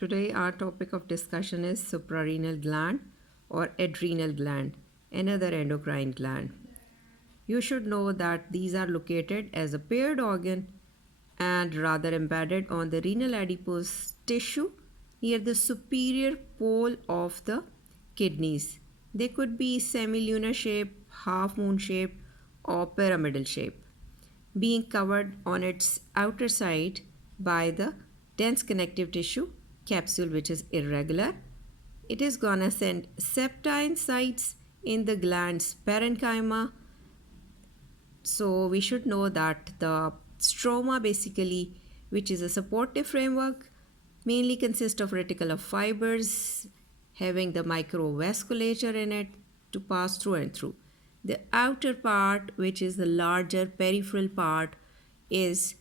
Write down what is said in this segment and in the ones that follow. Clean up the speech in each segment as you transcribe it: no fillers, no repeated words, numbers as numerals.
Today our topic of discussion is suprarenal gland or adrenal gland, another endocrine gland. You should know that these are located as a paired organ and rather embedded on the renal adipose tissue near the superior pole of the kidneys. They could be semilunar shape, half moon shape, or pyramidal shape, being covered on its outer side by the dense connective tissue capsule, which is irregular. It is gonna send septa insides in the gland's parenchyma. So we should know that the stroma basically, which is a supportive framework, mainly consists of reticular fibers having the microvasculature in it to pass through and through. The outer part, which is the larger peripheral part, is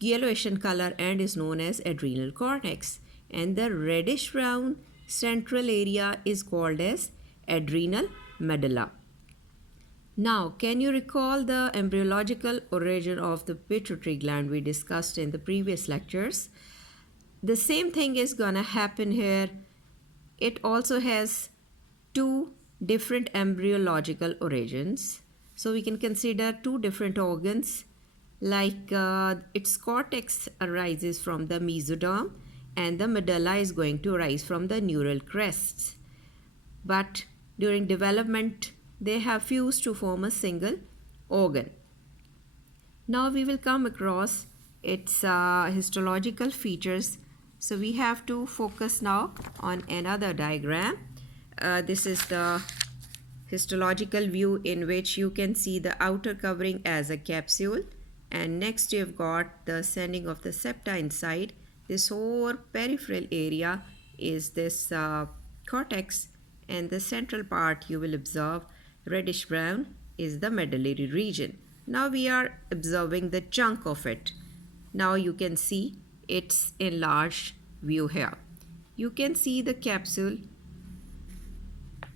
yellowish in color and is known as adrenal cortex. And the reddish brown central area is called as adrenal medulla. Now, can you recall the embryological origin of the pituitary gland we discussed in the previous lectures? The same thing is gonna happen here. It also has two different embryological origins. So we can consider two different organs, like its cortex arises from the mesoderm and the medulla is going to arise from the neural crests. But during development, they have fused to form a single organ. Now we will come across its histological features. So we have to focus now on another diagram. This is the histological view in which you can see the outer covering as a capsule, and next you've got the sending of the septa inside. This whole peripheral area is this cortex, and the central part you will observe reddish brown is the medullary region. Now we are observing the chunk of it. Now you can see its enlarged view here. You can see the capsule.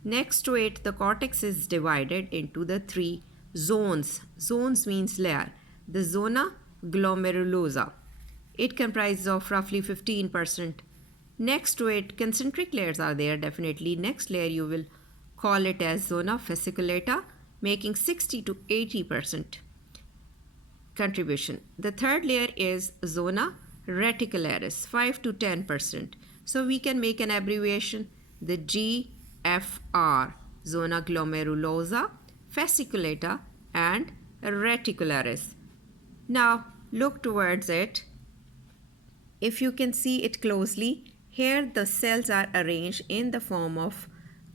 Next to it, the cortex is divided into the three zones. Zones means layer. The zona glomerulosa. It comprises of roughly 15%. Next to it, concentric layers are there definitely. Next layer you will call it as zona fasciculata, making 60 to 80% contribution. The third layer is zona reticularis, 5 to 10%. So we can make an abbreviation, the GFR, zona glomerulosa, fasciculata, and reticularis. Now look towards it. If you can see it closely, here the cells are arranged in the form of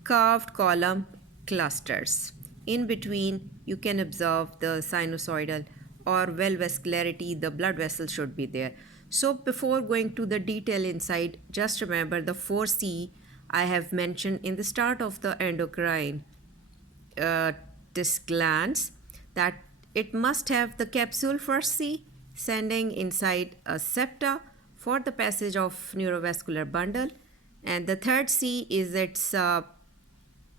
curved column clusters. In between, you can observe the sinusoidal or well vascularity, the blood vessels should be there. So before going to the detail inside, just remember the 4C I have mentioned in the start of the endocrine disc glands, that it must have the capsule first C sending inside a septa for the passage of neurovascular bundle, and the third C is its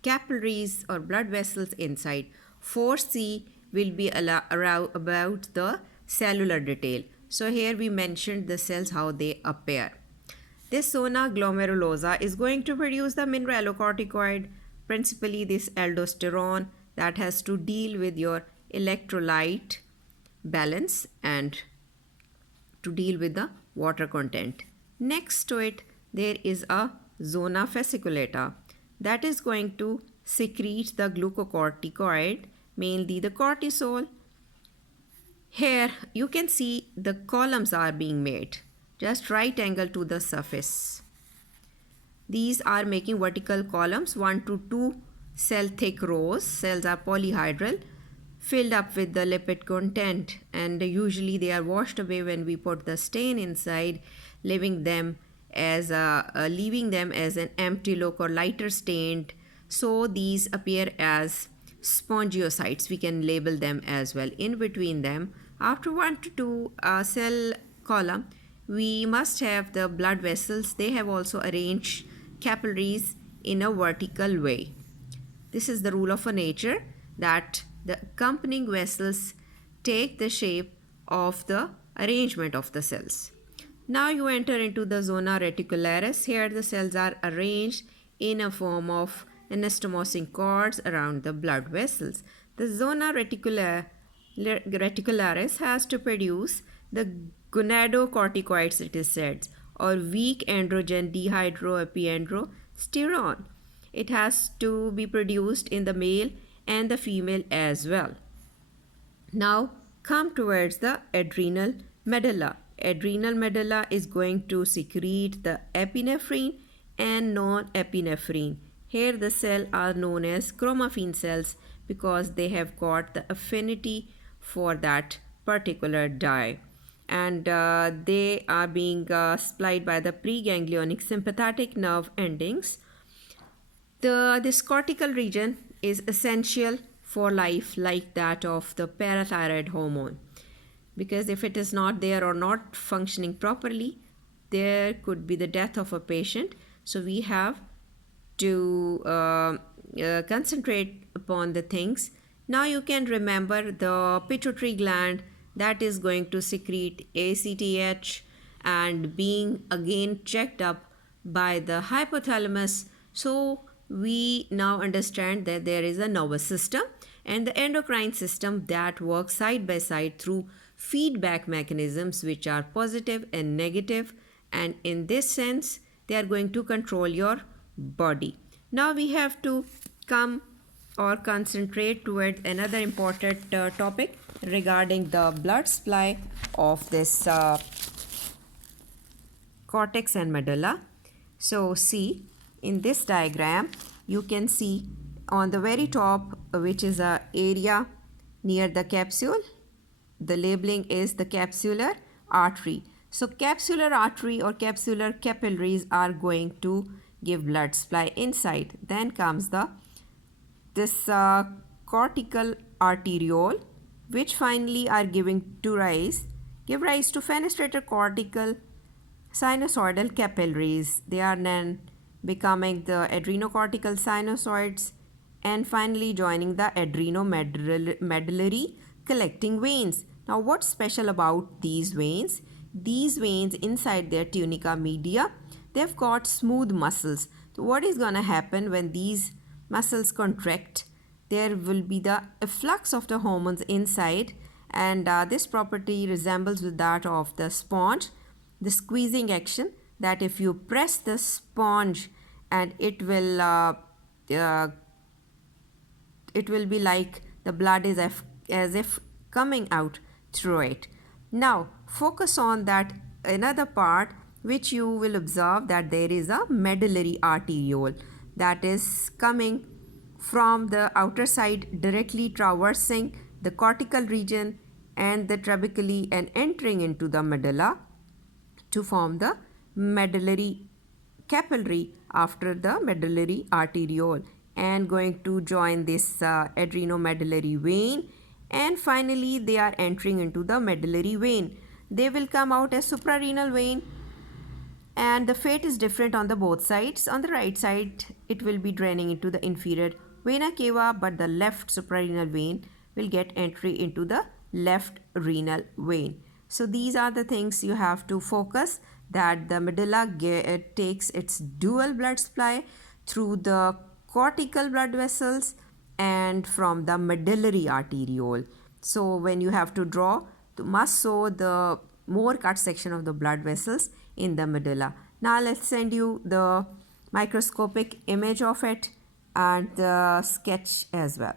capillaries or blood vessels inside. 4C will be about the cellular detail. So here we mentioned the cells, how they appear. This zona glomerulosa is going to produce the mineralocorticoid, principally this aldosterone, that has to deal with your electrolyte balance and to deal with the water content. Next to it, there is a zona fasciculata that is going to secrete the glucocorticoid, mainly the cortisol. Here you can see the columns are being made, just right angle to the surface. These are making vertical columns, 1 to 2 cell thick rows. Cells are polyhedral, filled up with the lipid content, and usually they are washed away when we put the stain inside, leaving them as an empty look or lighter stained. So these appear as spongiocytes. We can label them as well. In between them, after 1 to 2 cell column, we must have the blood vessels. They have also arranged capillaries in a vertical way. This is the rule of nature, that the accompanying vessels take the shape of the arrangement of the cells. Now you enter into the zona reticularis. Here the cells are arranged in a form of anastomosing cords around the blood vessels. The zona reticularis has to produce the gonadocorticoids, it is said, or weak androgen dehydroepiandrosterone. It has to be produced in the male and the female as well. Now come towards the adrenal medulla. Adrenal medulla is going to secrete the epinephrine and non-epinephrine. Here the cells are known as chromaffin cells because they have got the affinity for that particular dye, and they are being supplied by the preganglionic sympathetic nerve endings. This cortical region is essential for life, like that of the parathyroid hormone, because if it is not there or not functioning properly, there could be the death of a patient. So we have to concentrate upon the things. Now you can remember the pituitary gland that is going to secrete ACTH and being again checked up by the hypothalamus. So we now understand that there is a nervous system and the endocrine system that work side by side through feedback mechanisms which are positive and negative, and in this sense they are going to control your body. Now we have to come or concentrate towards another important topic regarding the blood supply of this cortex and medulla. So see, in this diagram you can see on the very top, which is a area near the capsule, the labeling is the capsular artery. So capsular artery or capsular capillaries are going to give blood supply inside. Then comes this cortical arteriole, which finally are give rise to fenestrator cortical sinusoidal capillaries. They are then becoming the adrenocortical sinusoids and finally joining the adrenomedullary collecting veins. Now what's special about these veins? These veins inside their tunica media, they've got smooth muscles. So what is going to happen when these muscles contract? There will be the efflux of the hormones inside, and this property resembles with that of the sponge, the squeezing action, that if you press the sponge and it will be like the blood is as if coming out through it. Now focus on that another part which you will observe, that there is a medullary arteriole that is coming from the outer side, directly traversing the cortical region and the trabeculae and entering into the medulla to form the medullary capillary after the medullary arteriole, and going to join this adrenomedullary vein, and finally they are entering into the medullary vein. They will come out as suprarenal vein, and the fate is different on the both sides. On the right side it will be draining into the inferior vena cava, but the left suprarenal vein will get entry into the left renal vein. So these are the things you have to focus, that the medulla takes its dual blood supply through the cortical blood vessels and from the medullary arteriole. So when you have to draw, you must show the more cut section of the blood vessels in the medulla. Now let's send you the microscopic image of it and the sketch as well.